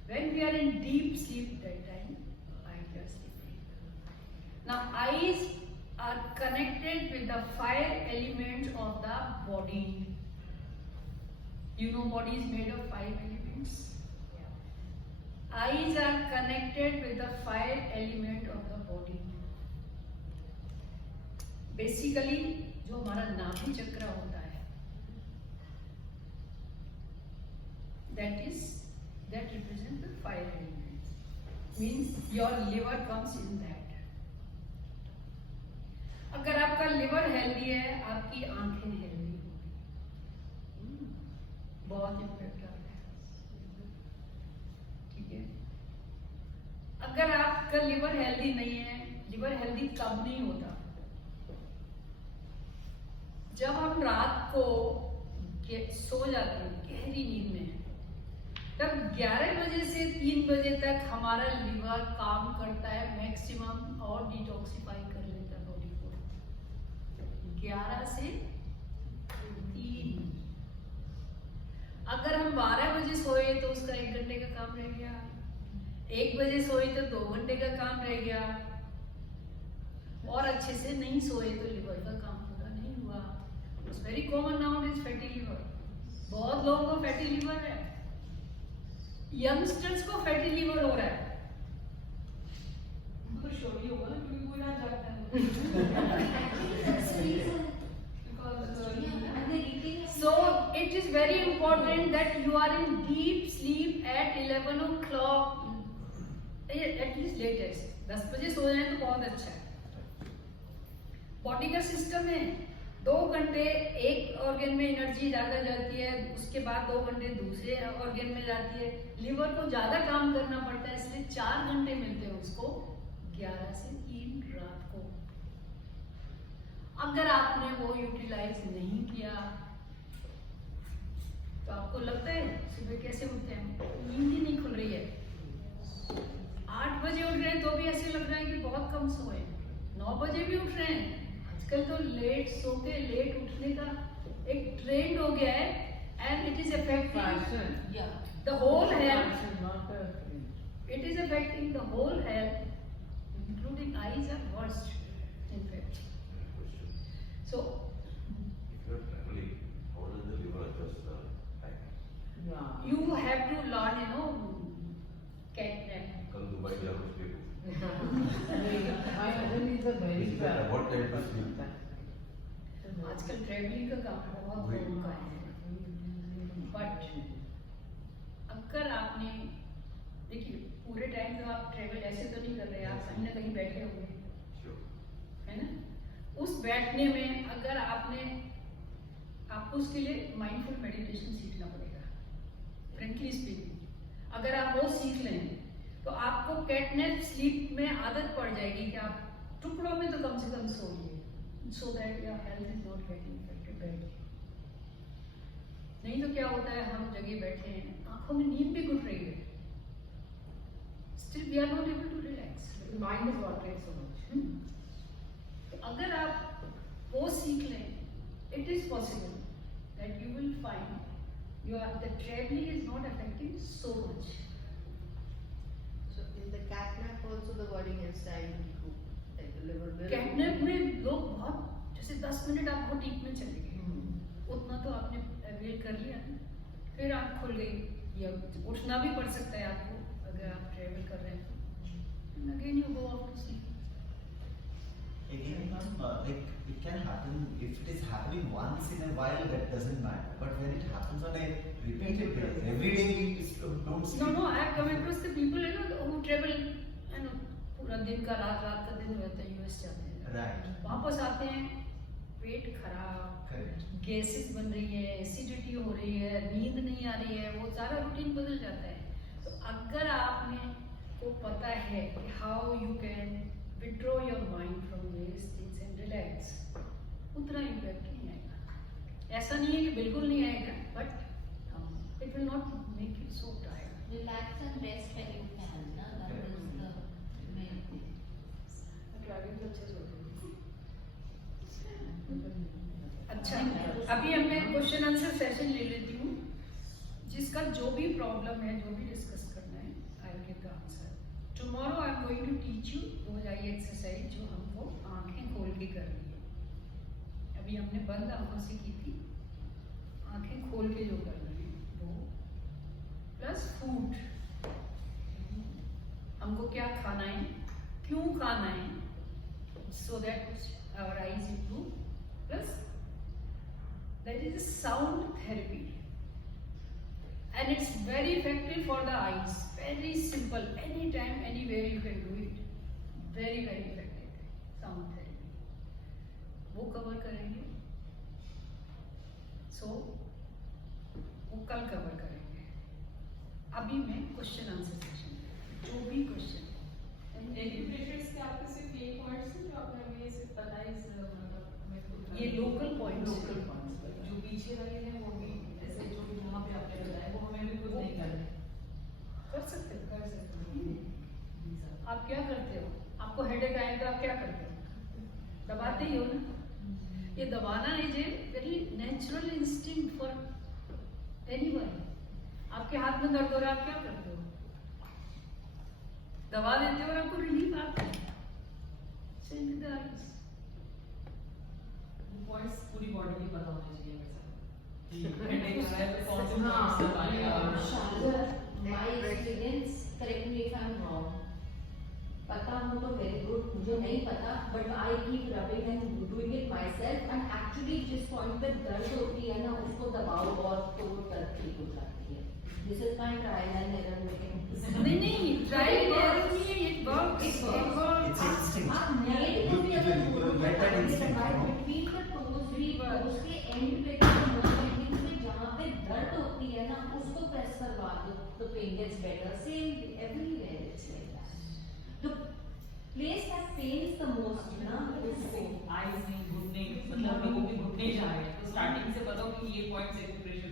When we are in deep sleep, that time eyes are sleeping. Now eyes are connected with the fire element of the body. You know body is made of 5 elements. Eyes are connected with the fire element of the body. Basically, जो हमारा नाभि चक्र होता है, that represents the fire element. Means your liver comes in that. अगर आपका liver healthy है, आपकी आंखें healthy होंगी. बहुत इम्पैक्ट आता है. ठीक है. अगर आपका लिवर हेल्दी नहीं है, लिवर हेल्दी कब नहीं होता? जब हम रात को सो जाते हैं गहरी नींद में, तब 11 बजे से 3 बजे तक हमारा लिवर काम करता है मैक्सिमम और डिटॉक्सिफाई कर लेता है बॉडी को. 11 से 3. अगर हम 12 बजे सोए तो उसका 1 घंटे का काम रह गया. 1 बजे सोए तो 2 घंटे का काम रह गया. और अच्छे से नहीं सोए तो लिवर का काम पूरा नहीं हुआ. It's very common now is fatty liver. बहुत लोगों को फैटी लिवर है. यंगस्टर्स को फैटी लिवर हो रहा है. उनको तो शोर ही होगा ना, क्योंकि कोई रात जागता है. So it is very important that you are in deep sleep at 11 o'clock, at least latest. 10 बजे सो जाए तो बहुत अच्छा है. बॉडी का सिस्टम है 2 घंटे एक ऑर्गन में एनर्जी ज्यादा जाती है, उसके बाद 2 घंटे दूसरे ऑर्गन में जाती है. लिवर को ज्यादा काम करना पड़ता है, इसलिए 4 घंटे मिलते हैं उसको 11 से 3 रात को. अगर आपने वो यूटिलाइज नहीं किया तो आपको लगता है सुबह कैसे उठते हैं, नींद ही नहीं खुल रही है. 8 बजे उठ रहे हैं तो भी ऐसे लग रहा है कि बहुत कम सोए. 9 बजे भी उठ रहे हैं. आजकल तो लेट सो के लेट उठने का एक ट्रेंड हो गया है, and it is affecting the whole health. It is affecting the whole health, including eyes are worst, in fact. So, If you are traveling, how does the liver adjust the time? Yeah. you have to learn, cat nap. Come Dubai, we have to sleep. My husband is a very Is that what time to sleep? आजकल travelling का काम बहुत लोगों का है. But अगर आपने देखिए पूरे टाइम तो आप ट्रेवल ऐसे तो नहीं कर रहे, आप कहीं ना कहीं बैठे होंगे, Sure. है ना. उस बैठने में अगर आपको उसके लिए माइंडफुल मेडिटेशन सीखना पड़ेगा. फ्रेंकली स्पीकिंग, अगर आप वो सीख लें तो आपको कैटनेप स्लीप में आदत पड़ जाएगी कि आप टुकड़ों में तो कम से कम सोइए, so that your health is not getting affected badly. नहीं तो क्या होता है, हम जगह बैठे हैं, आंखों में नींद भी घुट रही है, still we are not able to relax, mind is watering so much. तो अगर आप वो सीख लें, it is possible that you will find the travelling is not affecting so much. So in the cat nap also the body has time to recoup, like the liver will. कैटनेप में लोग बहुत, जैसे 10 मिनट आप बहुत deep में चले गए, उतना तो आपने अवेल कर लिया ना, फिर आँख खुल गई, या उठना भी पड़ सकता है आपको अगर आप ट्रेवल कर रहे हैं तो, again you go off to sleep. Again, ma'am, like it can happen if it is happening once in a while, that doesn't matter. But when it happens on a repeated basis, every day we just don't sleep. No, I have come across the people, you know, who travel, you know, पूरा दिन का रात का दिन रहता है, US जाते हैं, Right. वापस आते हैं, पेट खराब, Correct. गैसेस बन रही है, एसिडिटी हो रही है, नींद नहीं आ रही है, वो सारा रूटीन बदल जाता है। तो अगर आपने को पता है कि how you can withdraw your mind from this things and relax, उतना इम्पैक्ट नहीं आएगा। ऐसा नहीं है कि बिल्कुल नहीं आएगा, but it will not make you so tired. Relax and rest when you can, na? That is the main thing. Driving तो अच्छे से होती अच्छा, अभी हमने क्वेश्चन आंसर सेशन ले लेती हूँ, जिसका जो भी प्रॉब्लम है, जो भी डिस्कस करना है, I will give the answer. Tomorrow I am going to teach you, वो जाइए एक्सरसाइज जो हमको आंखें खोल के करनी है। अभी हमने बंद आंखों से की थी, आंखें खोल के जो करना है वो, प्लस फूड, हमको क्या खाना है, क्यों खाना है, so that our eyes improve, plus that is a sound therapy and it's very effective for the eyes, very simple, anytime anywhere you can do it, very effective sound therapy, वो cover करेंगे, so वो कल cover करेंगे। अभी मैं question answer session, जो भी question educations के आपके सिर्फ ये पॉइंट्स हैं जो आपने हमें सिर्फ बताए, इस मतलब हमें खुद ये लोकल पॉइंट्स, लोकल पॉइंट्स जो पीछे वाले हैं वो भी ऐसे जो भी वहाँ पे आपने बताया वो हमें भी खुद नहीं करना कर सकते हो, कर सकते हो। आप क्या करते हो, आपको हेडेक आए तो आप क्या करते हो, दबाते ही हो ना। ये दबाना is a very natural instinct for anyone. आपके हाथ में दर्द हो रहा है, आप क्या करते हो, दबा देते हो और आपको रिलीफ आता है। Same with the eyes. Points पूरी बॉडी में पता होना चाहिए हेडेक आ रहा है तो कौन से points दबाएगा। Shalva, my experience, correct me if I'm wrong. पता हो तो very good, मुझे नहीं पता, but I keep rubbing and doing it myself, and actually जिस point पे दर्द होती है ना, उसको दबाओ और तो वो दर्द ठीक हो जाती है। This is my trial and error making. नहीं, ट्राई एरर नहीं है, it works, It's it works। instinct. आप नेट को भी अगर You get that instinct, no? between the toes भी, उसके end पे ending पे जहाँ पे दर्द होती है ना, उसको प्रेस करवा दो, तो pain gets better. Same everywhere it's like that. The place that pains the most, ना, उसको आईज नहीं, घुटने, मतलब लोगों के घुटने जा रहे हैं तो स्टार्टिंग से बताओ कि ये पॉइंट्स एक्यूप्रेशर